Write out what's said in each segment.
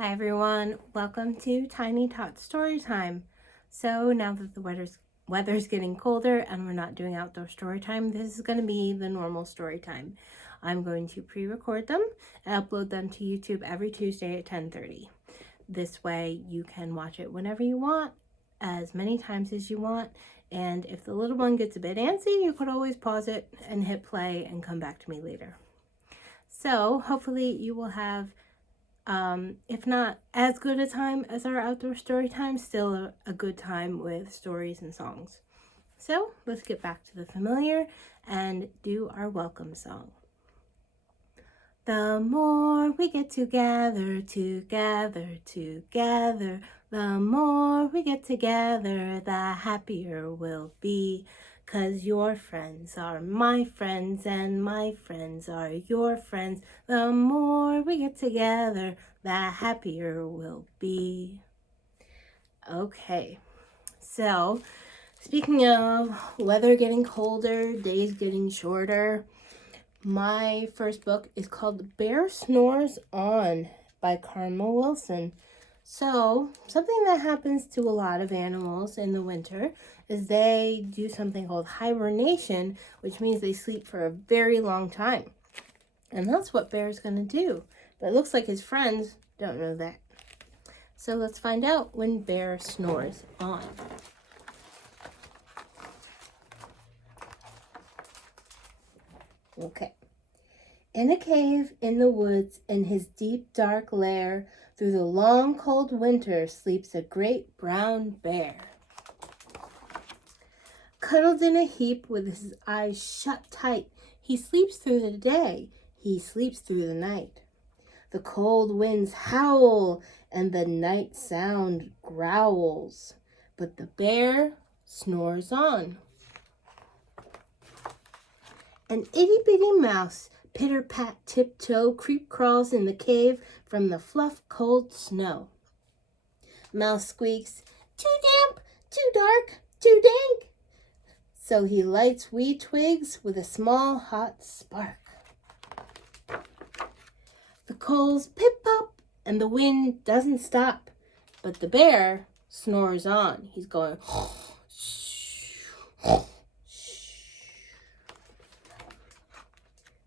Hi everyone, welcome to Tiny Tots Storytime. So now that the weather's getting colder and we're not doing outdoor story time, this is going to be the normal story time. I'm going to pre-record them and upload them to YouTube every Tuesday at 10:30. This way you can watch it whenever you want, as many times as you want, and if the little one gets a bit antsy, you could always pause it and hit play and come back to me later. So hopefully you will have if not as good a time as our outdoor story time, still a good time with stories and songs. So let's get back to the familiar and do our welcome song. The more we get together, the more we get together, the happier we'll be. 'Cause your friends are my friends and my friends are your friends. The more we get together, the happier we'll be. Okay, so speaking of weather getting colder, days getting shorter, my first book is called The Bear Snores On by Carmel Wilson. So, something that happens to a lot of animals in the winter is they do something called hibernation, which means they sleep for a very long time. And that's what Bear's going to do. But it looks like his friends don't know that. So let's find out when Bear snores on. Okay. In a cave in the woods, in his deep dark lair, through the long cold winter sleeps a great brown bear. Cuddled in a heap with his eyes shut tight, he sleeps through the day, he sleeps through the night. The cold winds howl and the night sound growls, but the bear snores on. An itty-bitty mouse, pitter-pat, tiptoe, creep-crawls in the cave from the fluff cold snow. Mouse squeaks, "Too damp, too dark, too dank." So he lights wee twigs with a small hot spark. The coals pip-pop and the wind doesn't stop, but the bear snores on. He's going,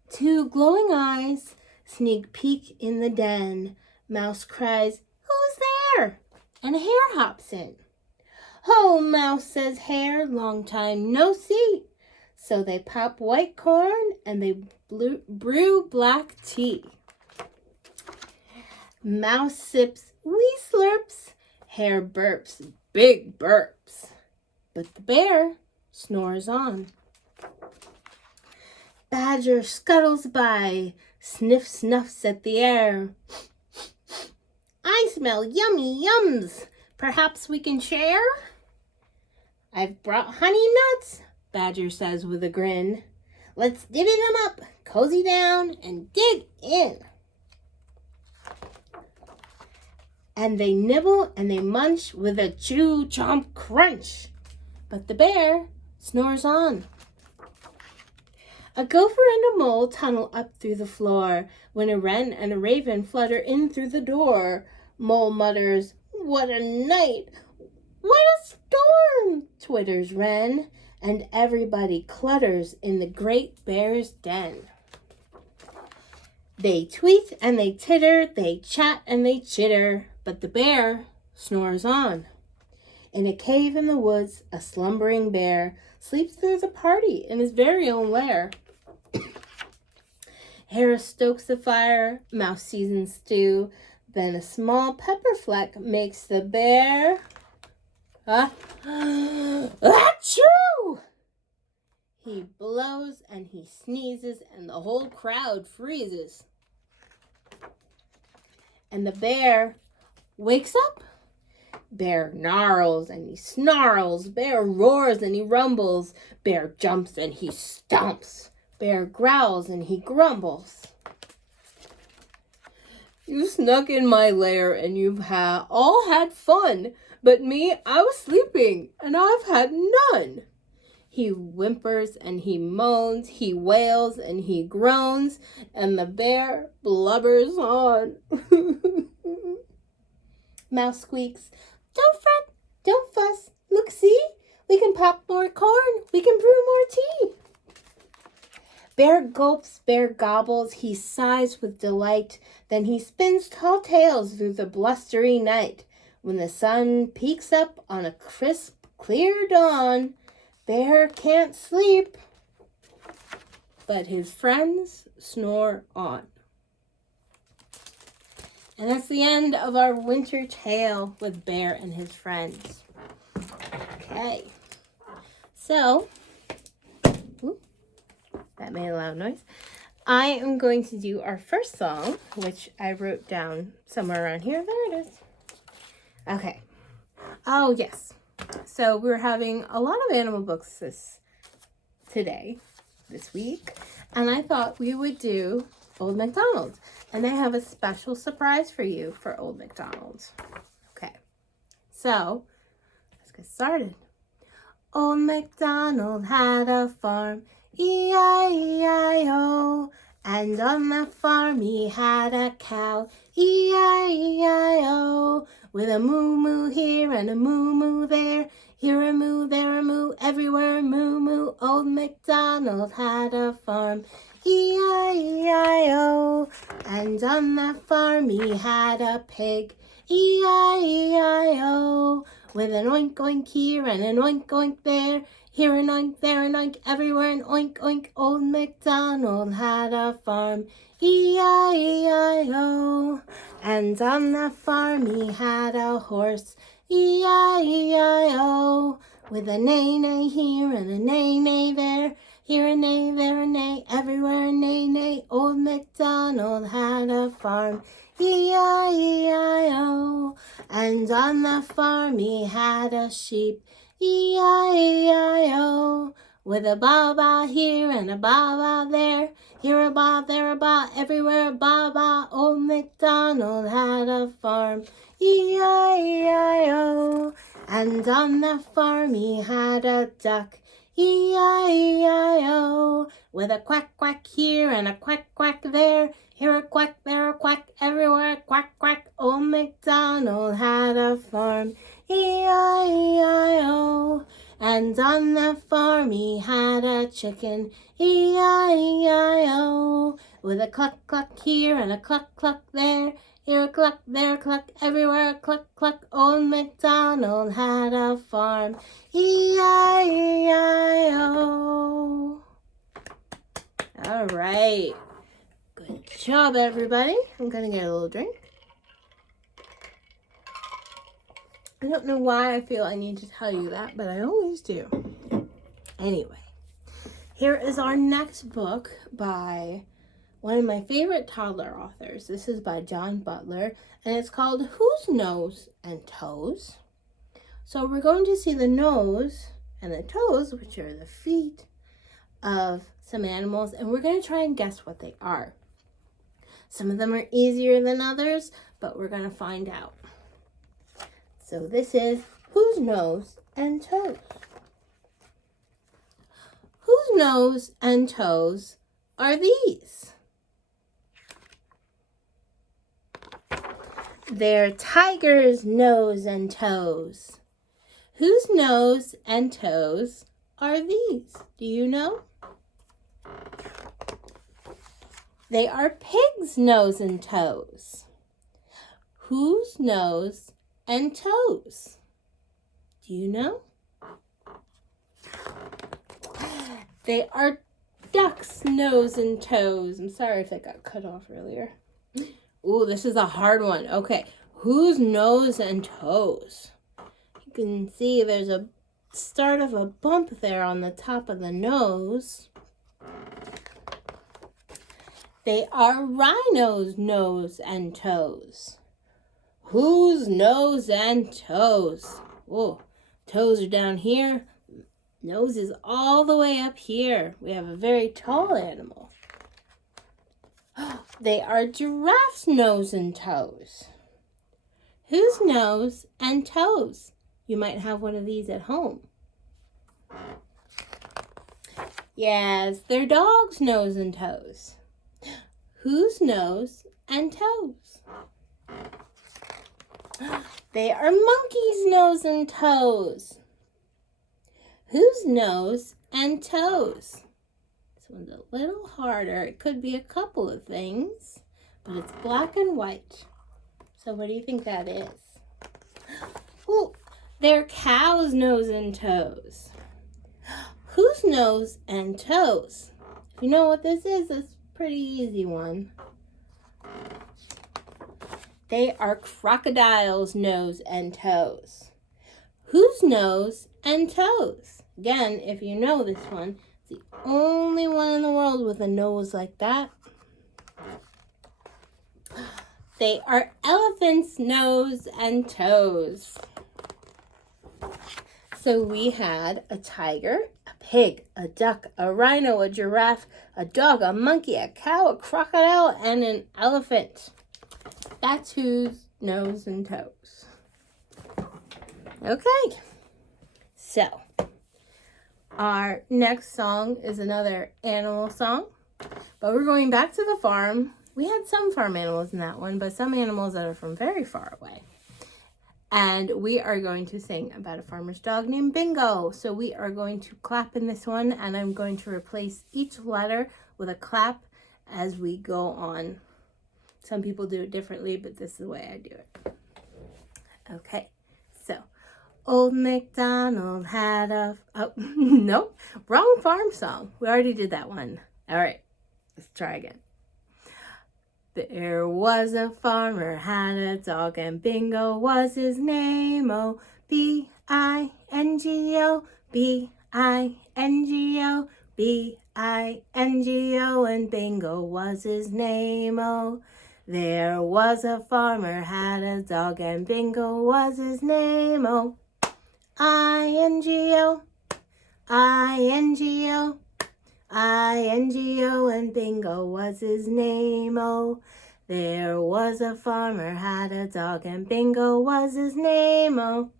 Two glowing eyes sneak peek in the den. Mouse cries, "Who's there?" And Hare hops in. "Ho, Mouse," says Hare, "long time no see." So they pop white corn and they brew black tea. Mouse sips wee slurps. Hare burps big burps. But the bear snores on. Badger scuttles by, sniffs at the air. "I smell yummy yums. Perhaps we can share?" "I've brought honey nuts," Badger says with a grin. "Let's divvy them up, cozy down, and dig in." And they nibble and they munch with a chew, chomp, crunch. But the bear snores on. A gopher and a mole tunnel up through the floor when a wren and a raven flutter in through the door. Mole mutters, "What a night! What a storm!" twitters wren, and everybody clutters in the great bear's den. They tweet and they titter, they chat and they chitter, but the bear snores on. In a cave in the woods, a slumbering bear sleeps through the party in his very own lair. Hare stokes the fire, Mouse seasons stew, then a small pepper fleck makes the bear... Achoo! He blows and he sneezes and the whole crowd freezes. And the bear wakes up. Bear gnarls and he snarls. Bear roars and he rumbles. Bear jumps and he stomps. Bear growls and he grumbles. "You snuck in my lair and you've all had fun, but me, I was sleeping and I've had none." He whimpers and he moans, he wails and he groans, and the bear blubbers on. Mouse squeaks, "Don't fret, don't fuss. Look, see? We can pop more corn. We can brew more tea." Bear gulps, Bear gobbles, he sighs with delight. Then he spins tall tales through the blustery night. When the sun peeks up on a crisp, clear dawn, Bear can't sleep, but his friends snore on. And that's the end of our winter tale with Bear and his friends. Okay, so, that made a loud noise. I am going to do our first song, which I wrote down somewhere around here. There it is. Okay. Oh, yes. So we're having a lot of animal books this week, and I thought we would do Old MacDonald, and I have a special surprise for you for Old MacDonald. Okay, so let's get started. Old MacDonald had a farm, E-I-E-I-O, and on that farm he had a cow, E-I-E-I-O, with a moo-moo here and a moo-moo there, here a moo, there a moo, everywhere a moo-moo. Old MacDonald had a farm, E-I-E-I-O, and on that farm he had a pig, E-I-E-I-O, with an oink oink here and an oink oink there, here an oink, there an oink, everywhere an oink oink. Old MacDonald had a farm, E-I-E-I-O, and on that farm he had a horse, E-I-E-I-O, with a neigh-neigh here and a neigh-neigh there, here a neigh, there a neigh, everywhere a neigh-neigh. Old MacDonald had a farm, E-I-E-I-O, and on that farm he had a sheep, E-I-E-I-O, with a ba-ba here and a ba-ba there, here a ba, there a ba, everywhere a ba-ba. Old MacDonald had a farm, E-I-E-I-O, and on that farm he had a duck, E-I-E-I-O, with a quack quack here and a quack quack there, here a quack, there a quack, everywhere a quack quack. Old MacDonald had a farm, E-I-E-I-O, and on that farm he had a chicken, E-I-E-I-O, with a cluck cluck here and a cluck cluck there, here a cluck, there a cluck, everywhere a cluck cluck. Old MacDonald had a farm, E-I-E-I-O. All right. Good job, everybody. I'm going to get a little drink. I don't know why I feel I need to tell you that, but I always do. Anyway, here is our next book by one of my favorite toddler authors. This is by John Butler, and it's called Whose Nose and Toes? So we're going to see the nose and the toes, which are the feet of some animals, and we're going to try and guess what they are. Some of them are easier than others, but we're going to find out. So this is Whose Nose and Toes? Whose nose and toes are these? They're Tiger's nose and toes. Whose nose and toes are these? Do you know? They are Pig's nose and toes. Whose nose and toes? Do you know? They are Duck's nose and toes. I'm sorry if I got cut off earlier. Ooh, this is a hard one. Okay, whose nose and toes? You can see there's a start of a bump there on the top of the nose. They are Rhino's nose and toes. Whose nose and toes? Oh, toes are down here. Nose is all the way up here. We have a very tall animal. They are Giraffe's nose and toes. Whose nose and toes? You might have one of these at home. Yes, they're Dog's nose and toes. Whose nose and toes? They are monkey's nose and toes. Whose nose and toes? This one's a little harder. It could be a couple of things, but it's black and white. So what do you think that is? Oh, they're cow's nose and toes. Whose nose and toes? If you know what this is, it's a pretty easy one. They are crocodile's nose and toes. Whose nose and toes? Again, if you know this one, it's the only one in the world with a nose like that. They are elephant's nose and toes. So we had a tiger, a pig, a duck, a rhino, a giraffe, a dog, a monkey, a cow, a crocodile, and an elephant. That's whose nose and toes. Okay. So, our next song is another animal song, but we're going back to the farm. We had some farm animals in that one, but some animals that are from very far away. And we are going to sing about a farmer's dog named Bingo. So we are going to clap in this one, and I'm going to replace each letter with a clap as we go on. Some people do it differently, but this is the way I do it. Okay, so Old MacDonald had a... Oh, nope, wrong farm song. We already did that one. All right, let's try again. There was a farmer, had a dog, and Bingo was his name. Oh, B-I-N-G-O, B-I-N-G-O, B-I-N-G-O, and Bingo was his name. Oh, there was a farmer, had a dog, and Bingo was his name. Oh, I-N-G-O, I-N-G-O, I-N-G-O, and Bingo was his name. Oh, there was a farmer, had a dog, and Bingo was his name. Oh,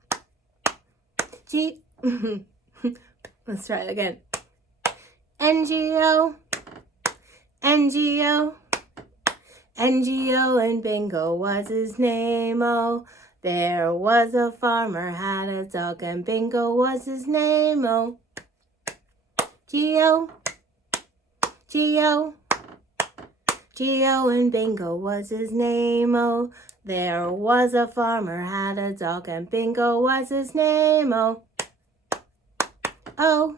G... Let's try it again. N-G-O, N-G-O, N-G-O, and Bingo was his name. Oh, there was a farmer, had a dog, and Bingo was his name. Oh, G-O, G-O, G-O, and Bingo was his name. Oh, there was a farmer, had a dog, and Bingo was his name. Oh, oh,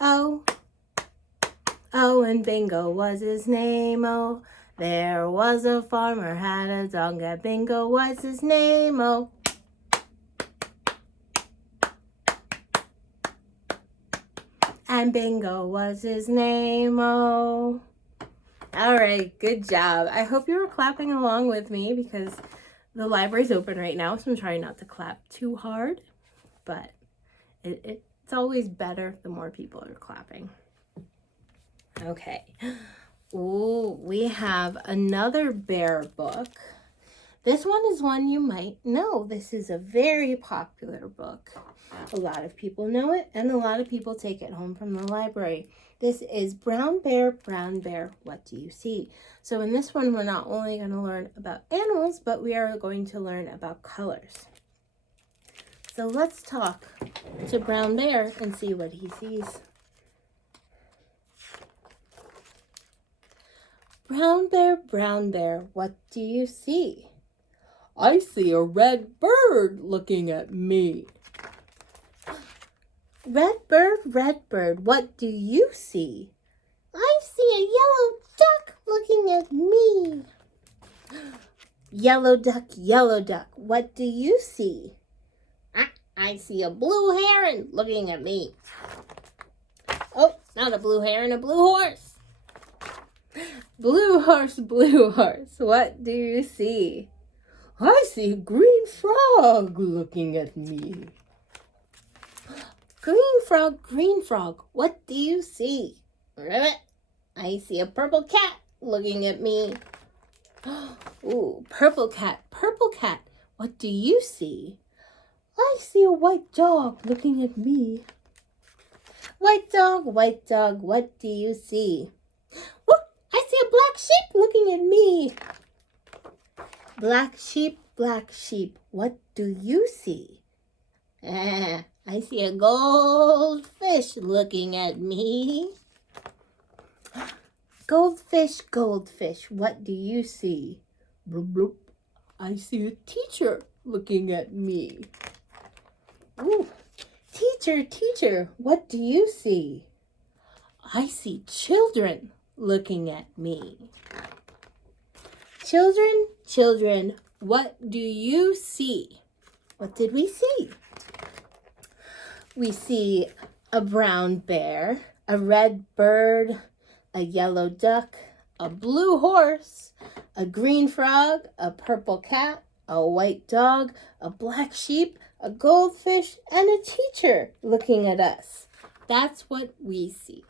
oh, oh, and Bingo was his name. Oh, there was a farmer, had a dog, and Bingo was his name. Oh, and Bingo was his name. Oh, all right, good job. I hope you were clapping along with me because the library's open right now, so I'm trying not to clap too hard, but it's always better the more people are clapping. Okay. Ooh, we have another bear book. This one is one you might know. This is a very popular book. A lot of people know it, and a lot of people take it home from the library. This is Brown Bear, What Do You See? So in this one, we're not only going to learn about animals, but we are going to learn about colors. So let's talk to Brown Bear and see what he sees. Brown Bear, what do you see? I see a red bird looking at me. Red bird, what do you see? I see a yellow duck looking at me. Yellow duck, what do you see? I see a blue heron looking at me. Oh, not a blue heron, a blue horse. Blue horse, what do you see? I see a green frog looking at me. Green frog, what do you see? Ribbit, I see a purple cat looking at me. Ooh, purple cat, what do you see? I see a white dog looking at me. White dog, what do you see? I see a black sheep looking at me. Black black sheep, what do you see? I see a goldfish looking at me. Goldfish, goldfish, what do you see? Bloop, bloop. I see a teacher looking at me. Ooh. Teacher, teacher, what do you see? I see children looking at me. Children, children, what do you see? What did we see? We see a brown bear, a red bird, a yellow duck, a blue horse, a green frog, a purple cat, a white dog, a black sheep, a goldfish, and a teacher looking at us. That's what we see.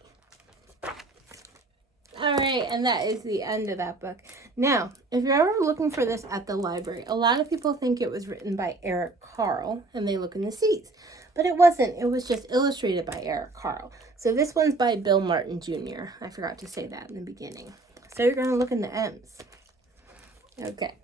All right, and that is the end of that book. Now, if you're ever looking for this at the library, a lot of people think it was written by Eric Carle, and they look in the C's. But it wasn't. It was just illustrated by Eric Carle. So this one's by Bill Martin Jr. I forgot to say that in the beginning. So you're going to look in the M's. Okay.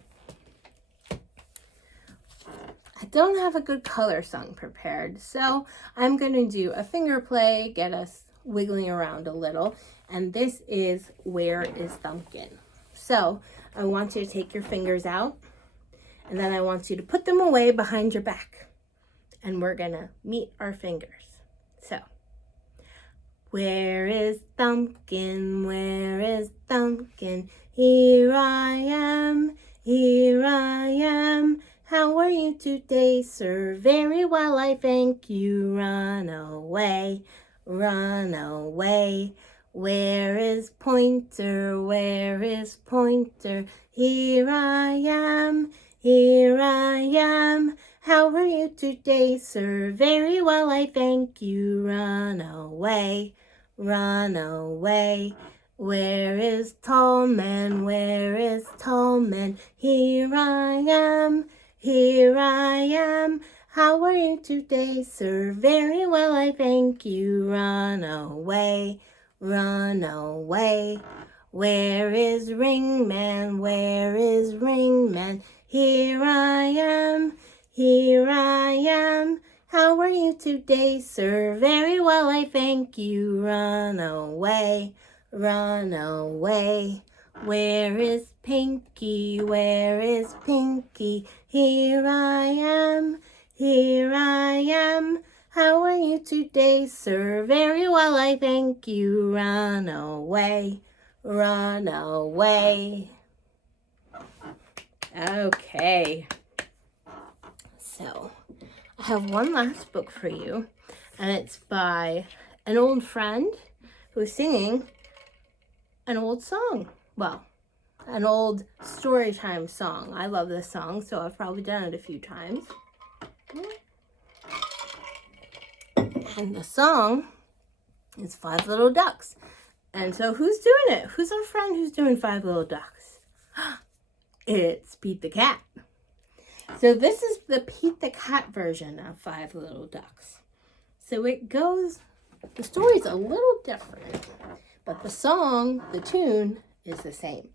I don't have a good color song prepared, so I'm going to do a finger play, get us wiggling around a little. And this is Where is Thumpkin? So I want you to take your fingers out, and then I want you to put them away behind your back. And we're going to meet our fingers. So, where is Thumpkin? Where is Thumpkin? Here I am, here I am. How are you today, sir? Very well, I thank you. Run away, run away. Where is Pointer? Where is Pointer? Here I am, here I am. How are you today, sir? Very well, I thank you. Run away, run away. Where is Tall Man? Where is Tall Man? Here I am, here I am. How are you today, sir? Very well, I thank you. Run away, run away. Where is Ringman? Where is Ringman? Here I am, here I am. How are you today, sir? Very well, I thank you. Run away, run away. Where is Pinky? Where is Pinky? Here I am, here I am. How are you today, sir? Very well, I thank you. Run away, run away. Okay. So, I have one last book for you, and it's by an old friend who's singing an old song. Well, an old Storytime song. I love this song, so I've probably done it a few times. And the song is Five Little Ducks. And so who's doing it? Who's our friend who's doing Five Little Ducks? It's Pete the Cat. So this is the Pete the Cat version of Five Little Ducks. So it goes, the story's a little different, but the song, the tune, is the same.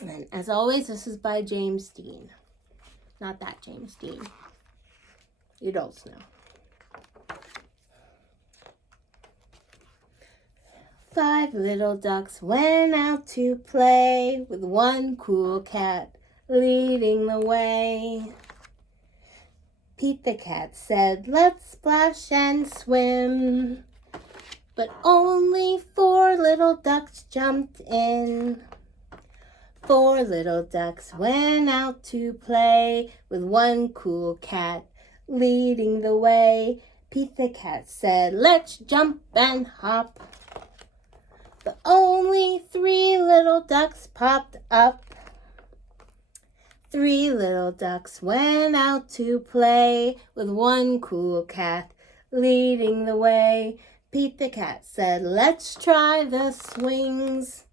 And as always, this is by James Dean. Not that James Dean. You adults know. Five little ducks went out to play with one cool cat leading the way. Pete the Cat said, "Let's splash and swim." But only 4 little ducks jumped in. 4 little ducks went out to play with one cool cat leading the way. Pete the Cat said, "Let's jump and hop." But only 3 little ducks popped up. 3 little ducks went out to play with one cool cat leading the way. Pete the Cat said, "Let's try the swings."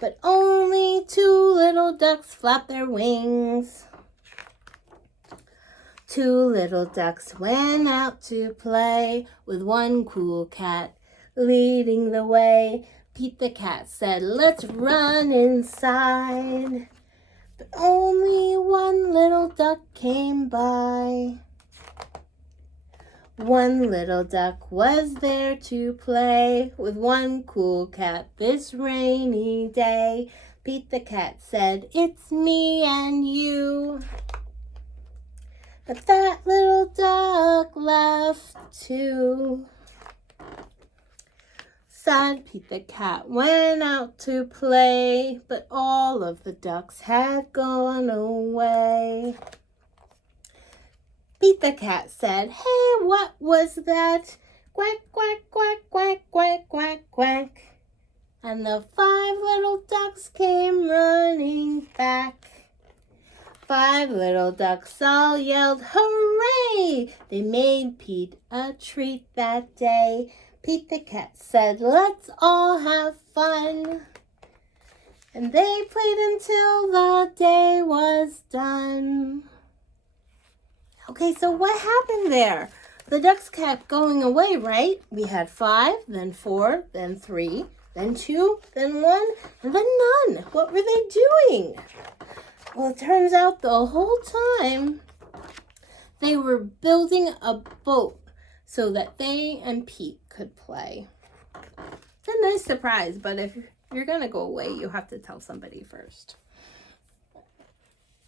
But only 2 little ducks flapped their wings. 2 little ducks went out to play with one cool cat leading the way. Pete the Cat said, "Let's run inside." but only one little duck came by. One little duck was there to play with one cool cat this rainy day. Pete the cat said, "It's me and you." But that little duck left too. Sad Pete the cat went out to play, but all of the ducks had gone away. Pete the cat said, "Hey, what was that? Quack, quack, quack, quack, quack, quack, quack." And the 5 little ducks came running back. 5 little ducks all yelled, "Hooray!" They made Pete a treat that day. Pete the cat said, "Let's all have fun." And they played until the day was done. Okay, so what happened there? The ducks kept going away, right? We had 5, then 4, then 3, then 2, then 1, and then none. What were they doing? Well, it turns out the whole time they were building a boat so that they and Pete could play. It's a nice surprise, but if you're going to go away, you have to tell somebody first.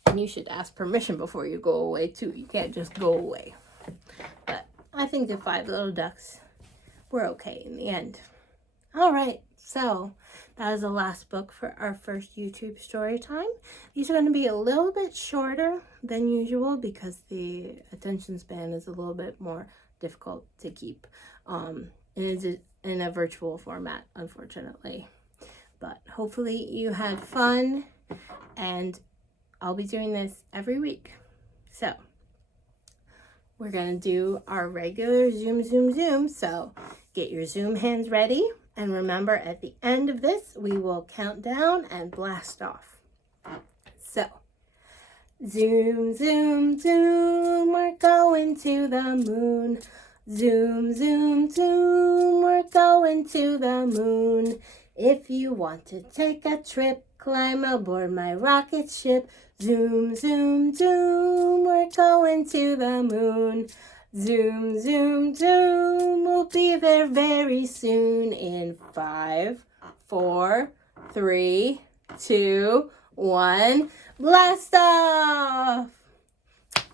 And you should ask permission before you go away, too. You can't just go away. But I think the 5 little ducks were okay in the end. All right, so that is the last book for our first YouTube story time. These are going to be a little bit shorter than usual because the attention span is a little bit more difficult to keep in a virtual format, unfortunately. But hopefully you had fun, and I'll be doing this every week. So we're going to do our regular zoom, zoom, zoom. So get your zoom hands ready. And remember, at the end of this, we will count down and blast off. So, zoom, zoom, zoom, we're going to the moon. Zoom, zoom, zoom, we're going to the moon. If you want to take a trip, climb aboard my rocket ship. Zoom, zoom, zoom, we're going to the moon. Zoom, zoom, zoom, we'll be there very soon in 5, 4, 3, 2, 1. Blast off!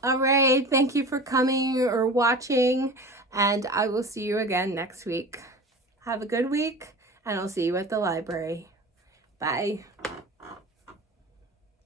All right, thank you for coming or watching, and I will see you again next week. Have a good week, and I'll see you at the library. Bye.